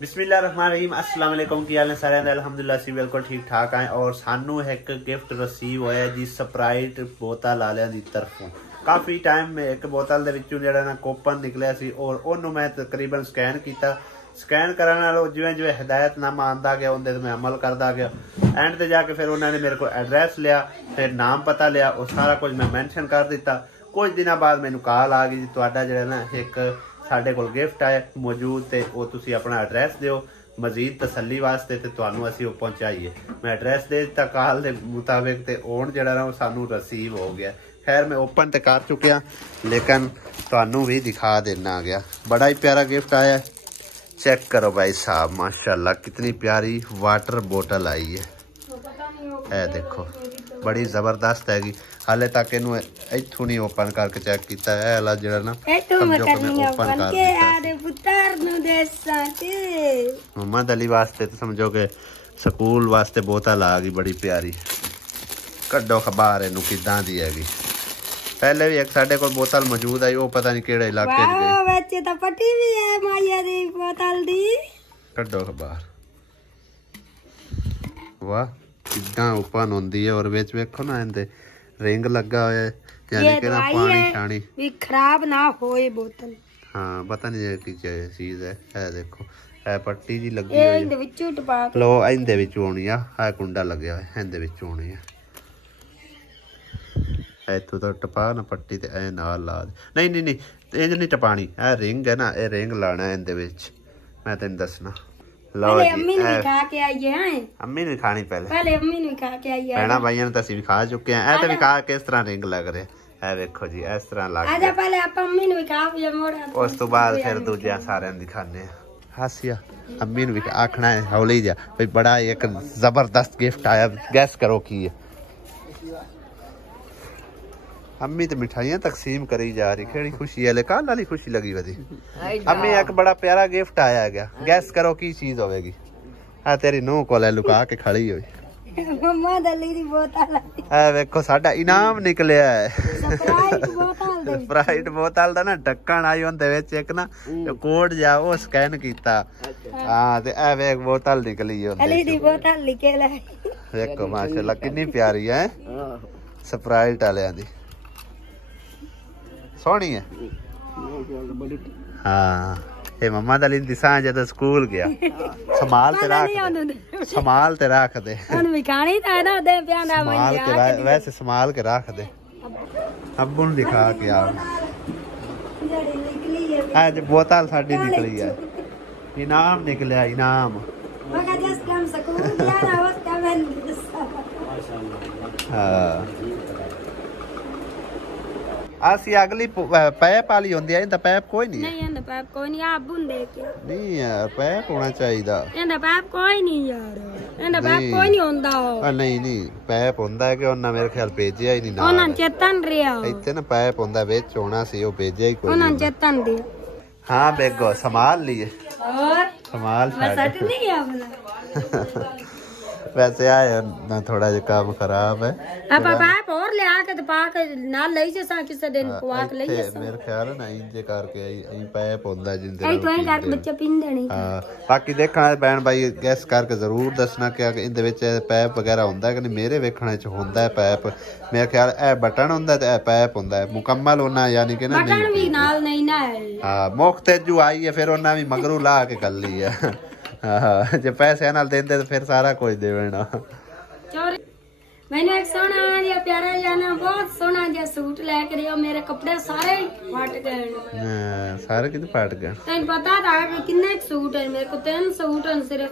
बिस्मिल्लाहिर्रहमानिर्रहीम अस्सलाम वालेकुम की हाल है सारे अल्हम्दुलिल्लाह सी बिल्कुल ठीक ठाक आए और सानू एक गिफ्ट रिसीव होया जी स्प्राइट बोतल वालियां दी तरफों। काफ़ी टाइम में एक बोतल दे विचों जिहड़ा ना कूपन निकलिया सी और ओनू मैं तकरीबन स्कैन किया। स्कैन करने नाल जिवें जिवें हिदायतनामा आंदा गया उहदे ते मैं अमल करदा गया। एंड ते जाके फिर उन्होंने मेरे को एड्रैस लिया, फिर नाम पता लिया और सारा कुछ मैं मैंशन कर दिता। कुछ दिनों बाद मैनू कॉल आ गई जी तुहाडा जिहड़ा ना एक साडे कोल गिफ्ट है मौजूद ते वो तुसी अपना एड्रैस दिओ मजीद तसल्ली वास्ते ते तुहानू असीं वो पहुंचाइए। मैं एड्रैस दे दिता कॉल के मुताबिक ते ओन जिहड़ा ना सानू रिसीव हो गया। खैर मैं ओपन ते कर चुकिया लेकिन तुहानू भी दिखा देना आ गया। बड़ा ही प्यारा गिफ्ट आया, चेक करो भाई साहब माशाल्लाह कितनी प्यारी वाटर बोतल आई है। ए देखो बड़ी जबरदस्त हैगी। हाले तक इनू इथों नहीं ओपन करके चेक किया है वाला जिहड़ा ना ओपन कर मोहम्मद अली वास्ते तो समझो कि स्कूल वास्ते बोतल आ गई बड़ी प्यारी। कड्डो खबार इनू किदां दी हैगी। पहले भी एक साडे कोल बोतल मौजूद है, वो पता नहीं केड़े इलाके च गई। बच्चे तो पट्टी भी है माया दी बोतल दी। कड्डो खबार वाह किदां ओपन होंदी है और विच वेखो ना इहदे रिंग लगा होया है, यानी कि ना पानी शानी भी खराब ना होए बोतल। हाँ पता नहीं की चीज है। ए देखो ए पट्टी जी लगी हुई है, इहदे विचों टपा लो इहदे विच होनी आ कुंडा लग्या होया इहदे विच होनी है। इत्थों तो टपा ना पट्टी ते ए नाल ला नहीं नहीं नहीं इंज नहीं टपानी। ए रिंग है ना, ए रिंग लाना है इहदे विच। मैं तेन दसना लो जी अम्मी ने खा के आई है। अम्मी ने खानी पहले अम्मी ने खा के आई है। भैणा भाइयों ने तो असीं भी खा चुके हैं। ए ते भी खा किस तरह रिंग लग रहा है देखो जी इस तरह लग आजा पहले आप अम्मी ने भी खा के मोड़ा उस तो बाद फिर दूजे सारे दिखाने हासिया। अम्मी ने भी आखना है हौली जा भाई बड़ा एक जबरदस्त गिफ्ट आया। गैस करो की है। अम्मी तो मिठाइयां तकसीम करी जा रही केड़ी खुशी है कल वाली खुशी लगी वधी। अम्मी एक बड़ा प्यारा गिफ्ट आया गया। गैस करो की चीज होगी। आ तेरी नूह कोले लुका के खड़ी हुई मम्मा दली दी बोतल ए वेखो साडा इनाम निकलिया है। स्प्राइट बोतल दा ना ढक्कन आई उहदे विच एक ना कोड जा वो स्कैन कीता। हां ते ए वेख बोतल निकली है अली दी बोतल निकल आई। देखो माशाल्लाह कितनी प्यारी है स्प्राइट वालियां दी। सोहनी है। हाँ ये मम्मा दली दिसा जब स्कूल गया संभाल ते रख दे संभाल के वैसे संभाल के रख दे। अब्बू नूं दिखा के आ आज बोतल साडी निकली है। इनाम निकलिया इनाम। हाँ आसी अगली पैप वाली होंदी है। इंदा पैप कोई नहीं है। नहीं इंदा पैप कोई नहीं। आप बुन दे के नहीं यार पैप होना चाहिए। इंदा पैप कोई नहीं यार। इंदा पैप कोई नहीं होंदा। नहीं नहीं पैप होंदा है कि उन्ना मेरे ख्याल भेजिया ही नहीं ना। उन्ना चेतन रिया इत्थे ना पैप होंदा विच होना सी वो भेजिया ही कोई। उन्ना चेतन दे। हां बेगो संभाल लिए और संभाल सट नहीं गया भला। वैसे आए ना थोड़ा जा काम खराब है। अब पैप और ले आके तो पाक ना ले जैसा किसी दिन पवाक ले जैसा मेरे ख्याल है ना इंजे करके आई पैप होंदा जिंदे आई तो ही करके बच्चे पींदे नहीं। हां बाकी देखना बहन भाई गैस करके जरूर दसना कि इंदे विच पैप वगैरह होंदा कि नहीं। मेरे वेखने च होंदा है पैप। मेरे ख्याल ए बटन होंदा ते ए पैप होंदा है मुकम्मल होना यानी कि ना बटन भी नाल नहीं ना है। हां मुख्त जो आई है फिर उन्ना भी मगरू ला के कर ली है। हाँ जो पैसे नाल देंदे तो फिर सारा कुछ देना। मैंने एक सोना या प्यारा जाना बहुत सोना जा सूट लेकर आया। मेरे कपड़े सारे फट गए। सारे कितने फट गए? तेन पता था कि कितने सूट है मेरे को? 3 सूट हैं सिर्फ।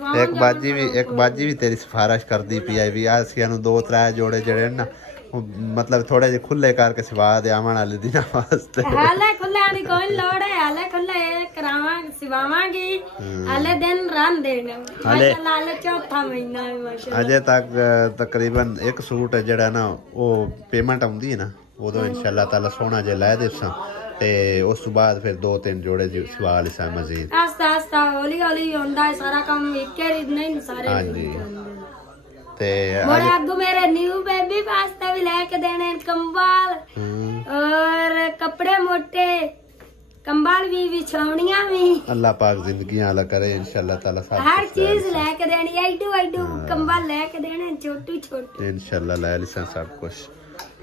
एक बाजी भी तेरी सिफारिश कर दी पी आई भी आसिया नु 2-3 जोड़े जड़े ना मतलब थोड़े जे खुले करके सिवा दे आवन वाले दिन वास्ते। हाले खुले आनी कोई लोड़ है। हाले खुले करावा सिवावांगी। हाले दिन रन देने हाले चौथा महीना है माशाल्लाह। अजे तक तकरीबन एक सूट जड़ा ना वो पेमेंट आउंदी है ना उदो इंशाल्लाह ताला सोना जे लै देसां ते उस बाद फिर 2-3 जोड़े सिवा लिसा मजीद। आस्ता आस्ता हौली हौली होंदा है सारा काम। एक नहीं सारे। हां जी ते मोरे अगू मेरे न्यू बेबी वास्ते भी लेके देने कंबल और कपड़े मोटे कंबल भी बिछौनियां भी अल्लाह पाक जिंदगियां आला करे इंशाल्लाह ताला हर चीज लेके देनी ऐडू ऐडू कंबल लेके देने छोटू छोटू इंशाल्लाह ले लिसा सब कुछ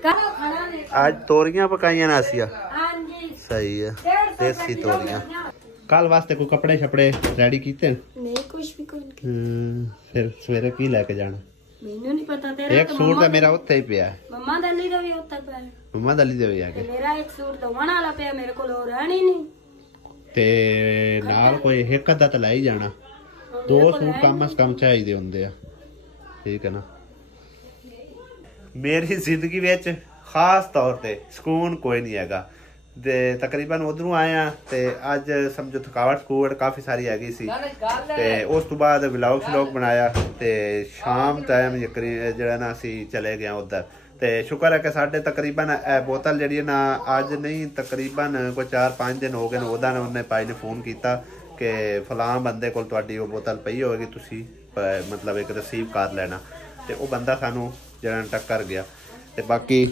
करो खाना ने आज तोरियां पकाइयां ना आसिया हां जी सही है देसी तोरियां कल वास्ते कोई कपड़े छपड़े रेडी कीते नहीं कुछ भी कोई फिर सवेरे की लेके जाना ਮੈਨੂੰ ਨਹੀਂ ਪਤਾ ਤੇਰਾ एक सूट ਤਾਂ ਮੇਰਾ ਉੱਥੇ ਹੀ ਪਿਆ ਮੰਮਾ ਦਲੀ ਦਾ ਵੀ ਉੱਥੇ ਪਿਆ ਮੰਮਾ ਦਲੀ ਦੇ ਵੀ ਆ ਕੇ ਮੇਰਾ ਇੱਕ ਸੂਟ ਦਵਾਣ ਵਾਲਾ ਪਿਆ ਮੇਰੇ ਕੋਲ ਹੋਰ ਰਹਿਣੀ ਨਹੀਂ ਤੇ ਨਾਲ ਕੋਈ ਇੱਕ ਅੱਧਾ ਤਾਂ ਲੈ ਹੀ ਜਾਣਾ 2 ਸੂਟ ਕਮ ਸ ਕਮ ਚਾਹੀਦੇ ਹੁੰਦੇ ਆ ਠੀਕ ਹੈ ਨਾ ਮੇਰੀ ਜ਼ਿੰਦਗੀ ਵਿੱਚ ਖਾਸ ਤੌਰ ਤੇ ਸਕੂਨ ਕੋਈ ਨਹੀਂ ਹੈਗਾ ਤੇ ਤਕਰੀਬਨ ਉਧਰੋਂ ਆਏ ਆ ਤੇ ਅੱਜ ਸਮਝੋ ਥਕਾਵਟ ਕਾਫੀ ਸਾਰੀ ਹੈਗੀ ਸੀ ਤੇ ਉਸ ਤੋਂ ਬਾਅਦ ਵਲੌਗ ਬਣਾਇਆ ਤੇ ਸ਼ਾਮ ਟਾਈਮ ਜਿਹੜਾ ਨਾ ਅਸੀਂ ਚਲੇ ਗਏ ਉਧਰ ਤੇ ਸ਼ੁਕਰ ਹੈ ਕਿ ਸਾਡੇ ਤਕਰੀਬਨ ਬੋਤਲ ਜਿਹੜੀ ਨਾ ਅੱਜ ਨਹੀਂ ਤਕਰੀਬਨ ਕੋਈ 4-5 ਦਿਨ ਹੋ ਗਏ ਨੇ ਉਹਦਾ ਉਹਨੇ ਭਾਈ ਨੇ ਫੋਨ ਕੀਤਾ ਕਿ ਫਲਾਂ ਬੰਦੇ ਕੋਲ ਤੁਹਾਡੀ ਉਹ ਬੋਤਲ ਪਈ ਹੋਵੇਗੀ ਤੁਸੀਂ ਮਤਲਬ ਇੱਕ ਰਿਸੀਵ ਕਰ ਲੈਣਾ ਤੇ ਉਹ ਬੰਦਾ ਸਾਨੂੰ ਜਿਹੜਾ ਟੱਕਰ ਗਿਆ ਤੇ ਬਾਕੀ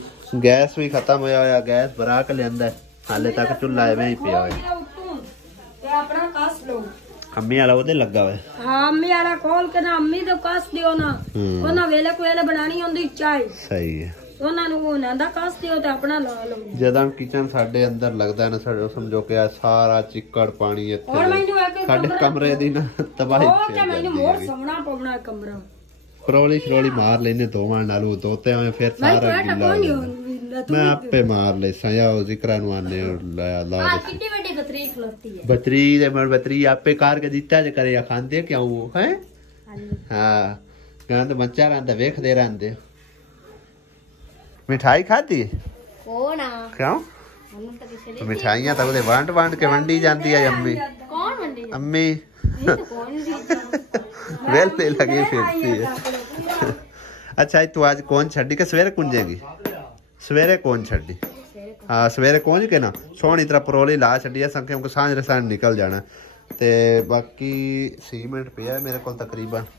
ਗੈਸ ਵੀ ਖਤਮ ਹੋਇਆ ਗੈਸ ਭਰਾ ਕੇ ਲਿਆਂਦਾ ਹਾਲੇ ਤੱਕ ਚੁੱਲ੍ਹਾ ਐਵੇਂ ਹੀ ਪਿਆ ਹੋਇਆ ਤੇ ਆਪਣਾ ਕਸ ਲਓ ਅੰਮੀ ਵਾਲਾ ਉਹਦੇ ਲੱਗਾ ਹੋਇਆ ਹਾਂ ਅੰਮੀ ਵਾਲਾ ਖੋਲ ਕੇ ਨਾ ਅੰਮੀ ਤੋਂ ਕਸ ਦਿਓ ਨਾ ਉਹਨਾਂ ਵੇਲੇ ਕੋਲੇ ਬਣਾਣੀ ਹੁੰਦੀ ਚਾਹ ਸਹੀ ਹੈ ਉਹਨਾਂ ਨੂੰ ਉਹਨਾਂ ਦਾ ਕਸ ਦਿਓ ਤੇ ਆਪਣਾ ਲਾ ਲਓ ਜਦੋਂ ਕਿਚਨ ਸਾਡੇ ਅੰਦਰ ਲੱਗਦਾ ਨਾ ਸਾਡੇ ਸਮਝੋ ਕਿ ਸਾਰਾ ਚਿੱਕੜ ਪਾਣੀ ਇੱਥੇ ਸਾਡੇ ਕਮਰੇ ਦੀ ਨਾ ਤਬਾਹੀ ਉਹ ਤੇ ਮੈਨੂੰ ਮੋਰ ਸੋਹਣਾ ਪਵਣਾ ਕਮਰਾ ਕਰੋਲੀ ਮਾਰ ਲੈਨੇ ਦੋਵਾਂ ਨਾਲੋਂ ਦੋਤੇ ਆਵੇਂ ਫਿਰ ਸਾਰਾ ਗਿੱਲਾ मैं आपे मार ले सया जिक्रा नु आने ला कितनी बड़ी बतरी खलोती है बतरी दे मन बतरी आपे कार के दिता जे करे खांदे क्यों वो हैं हां गंद बच्चा रहंदा देखदे रहंदे मिठाई खाती कौन क्यों मिठाइयां तो उदे वांट के वंडी जांदी है अम्मी कौन वंडी अम्मी कौन दी वेल पे लगी फिरती है अच्छा तू आज कौन छड्डी के सवेरे कुंजेगी सवेरे कौन छड़ी हाँ सवेरे कौन के ना सोहनी तरह परोली ला छड़ी अस क्योंकि सांझ रसाण निकल जाना ते बाकी सीमेंट पिया मेरे को तकरीबन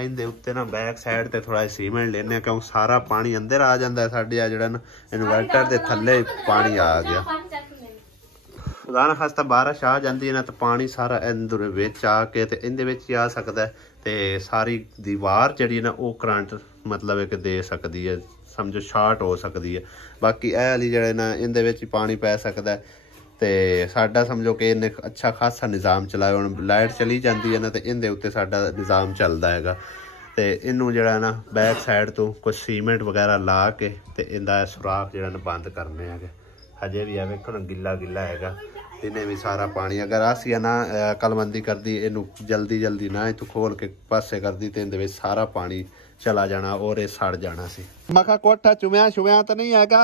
इंदे उत्ते ना बैक साइड ते थोड़ा सीमेंट लेने क्योंकि सारा पानी अंदर आ जाता है साडे आ जिहड़ा ना इन्वर्टर दे थल्ले पानी आ गया खुदा खास्ता बारिश आ जाती है ना तो पानी सारा अंदर विच आके ते इहदे विच ही आ सकदा है ते सारी दीवार जिहड़ी ना वो करंट मतलब एक दे सकदी है समझो शार्ट हो सकती है बाकी ਇਹ ਵਾਲੀ ਜਿਹੜੇ ਨਾ ਇਹਦੇ ਵਿੱਚ ਪਾਣੀ ਪੈ ਸਕਦਾ ਤੇ ਸਾਡਾ ਸਮਝੋ ਕਿ ਇਹਨੇ ਅੱਛਾ ਖਾਸਾ ਨਿਜ਼ਾਮ ਚਲਾਇਆ ਹੁਣ ਲਾਈਟ ਚਲੀ ਜਾਂਦੀ ਹੈ ਨਾ ਤੇ ਇਹਦੇ ਉੱਤੇ ਸਾਡਾ ਨਿਜ਼ਾਮ ਚੱਲਦਾ ਹੈਗਾ ਤੇ ਇਹਨੂੰ ਜਿਹੜਾ ਨਾ ਬੈਕ ਸਾਈਡ ਤੋਂ ਕੁਝ ਸੀਮੈਂਟ ਵਗੈਰਾ ਲਾ ਕੇ ਤੇ ਇਹਦਾ ਸੁਰਾਖ ਜਿਹੜਾ ਨਾ ਬੰਦ ਕਰਨੇ ਹੈਗੇ ਹਜੇ ਵੀ ਆ ਵੇਖੋ ਗਿੱਲਾ ਹੈਗਾ ਇਹਨੇ ਵੀ ਸਾਰਾ ਪਾਣੀ ਅਗਰ ਆਸੀਆ ਨਾ ਕਲਮੰਦੀ ਕਰਦੀ ਇਹਨੂੰ ਜਲਦੀ ਨਾ ਇਥੋਂ ਖੋਲ ਕੇ ਪਾਸੇ ਕਰਦੀ ਤੇ ਇਹਦੇ ਵਿੱਚ ਸਾਰਾ ਪਾਣੀ चला जाना और सड़ जाना सी मखा कोठा चुम्या तो नहीं हैगा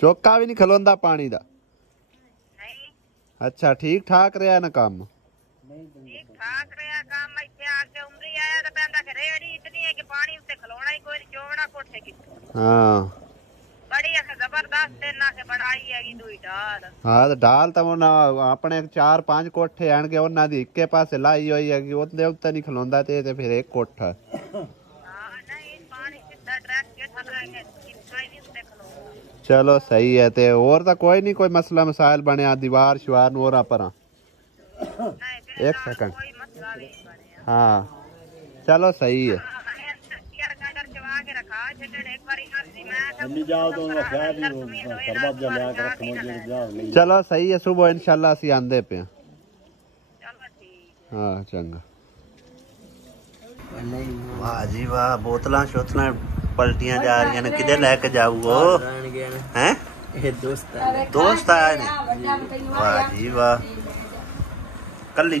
चौका भी नहीं खलोंदा पानी दा अच्छा ठीक ठाक रहा ना काम हाँ हाँ डाल तो अपने 4-5 कोठे आने उन्होंने दी इक्के पासे लाई हुई है उहदे उत्ते नहीं खलोंदा ते फिर एक कोठा चलो सही है ते और तो कोई नहीं कोई मसला मसाइल बनया दीवार शुआर नू और परा एक सेकंड हाँ चलो सही है चलो सही है सुबह इंशाल्लाह असी आंदे पे हाँ चंगा वाह जी वाह बोतलां शोतलां पलटियां जा रही ने किधर लेके जाऊगो हैं दोस्त आए ने वाह जी वाह कल्ली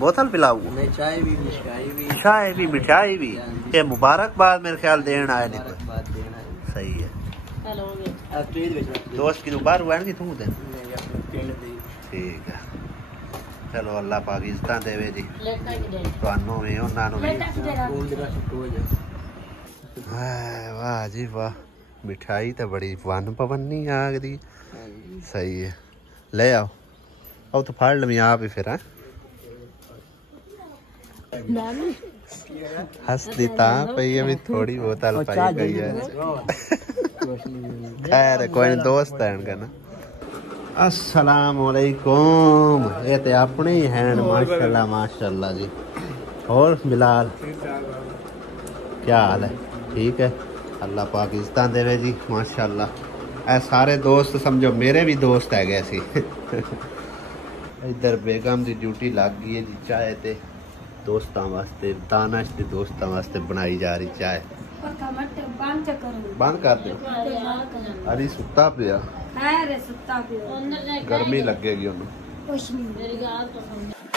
बोतल पिलाऊ चाय भी मिठाई भी ये मुबारकबाद मेरे ख्याल देन आए ने सही है दोस्त की बाहर हुआ कि तू दे ठीक है चलो अल्लाह पाक इज्जत देवे जी तुहानू भी उन्हां नू भी वाह जी वाह मिठाई तो बड़ी वन पवनी आ गई सही है ले आओ तो फाड़ लवी आप ही फिर हंसदी ता पई है भी थोड़ी बोतल पाई गई है। खैर कोई दोस्त है इनका ना। अस्सलाम वालेकुम। ये ते अपने ही हैं माशाल्लाह माशाल्लाह जी। और बिलाल क्या हाल है? ठीक है, अल्लाह पाकिस्तान देवे जी माशाल्लाह। ए सारे दोस्त समझो मेरे भी दोस्त है गए सी। इधर बेगम की ड्यूटी लग गई है जी। चाय ते दोस्तों वास्ते दानश के दोस्तों वास्ते बनाई जा रही चाय। बंद कर दो। अरे सुता पिया गर्मी लगेगी उन्हें।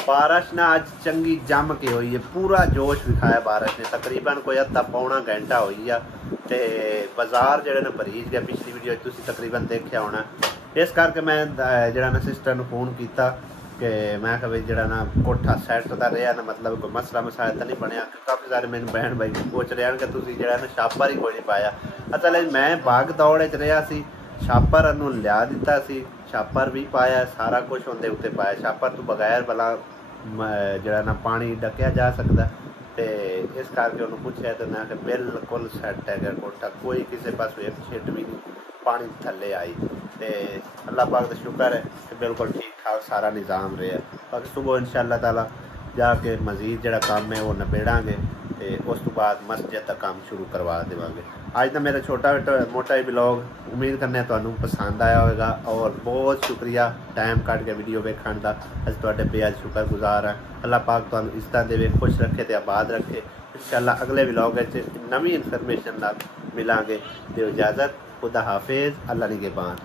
बारिश ना आज चंगी जम के हुई है, पूरा जोश विखाया बारिश ने। तकरीबन कोई अद्धा पौना घंटा हुई है ते बाजार जेड़े ने भरीज गया। पिछली वीडियो तुसी तकरीबन देखा होना। इस करके मैं जेड़ा ना सिस्टर नूं फोन किया कि मैं कहा भाई जरा ना कोठा सैट का रहा ना, मतलब कोई मसला मसायल तो नहीं बनया। काफ़ी सारे मेरे बहन भाई पूछ रहे हैं कि तुसी जरा ना छापर ही कोई नहीं पाया। असल मैं भाग दौड़ च रहा सी, छापर नूं लिया दिता सी, छापर भी पाया, सारा कुछ उनके उत्ते पाया। छापर तो बगैर भला जरा ना पानी ढकिया जा सकता ते इस करके उन्होंने पूछा तो मैं बिल्कुल सैट है कोठा, कोई किसी पास एक छिट भी नहीं, पानी थले आई। ते अल्लाह पाक का शुक्र है कि बिल्कुल ठीक ठाक सारा निज़ाम रहा। बाकी सुबह इंशाअल्लाह ताला जाके मजीद जड़ा काम है वो नबेड़ांगे ते उस तो बाद मस्जिद का काम शुरू करवा देवांगे। आज का मेरा छोटा मोटा ही ब्लॉग उम्मीद करने तुहानू पसंद आया होगा। और बहुत शुक्रिया टाइम कट के वीडियो वेखण दा। अस तुहाडे बेहद शुक्रगुजार हैं। अल्लाह पाक तुहानू इज्जत देवे, खुश रखे ते आबाद रखे। इंशाअल्लाह अगले ब्लॉग नवी इन्फॉर्मेशन नाल मिलांगे। दे इजाज़त, खुदा हाफिज़, अल्लाह निगहबान।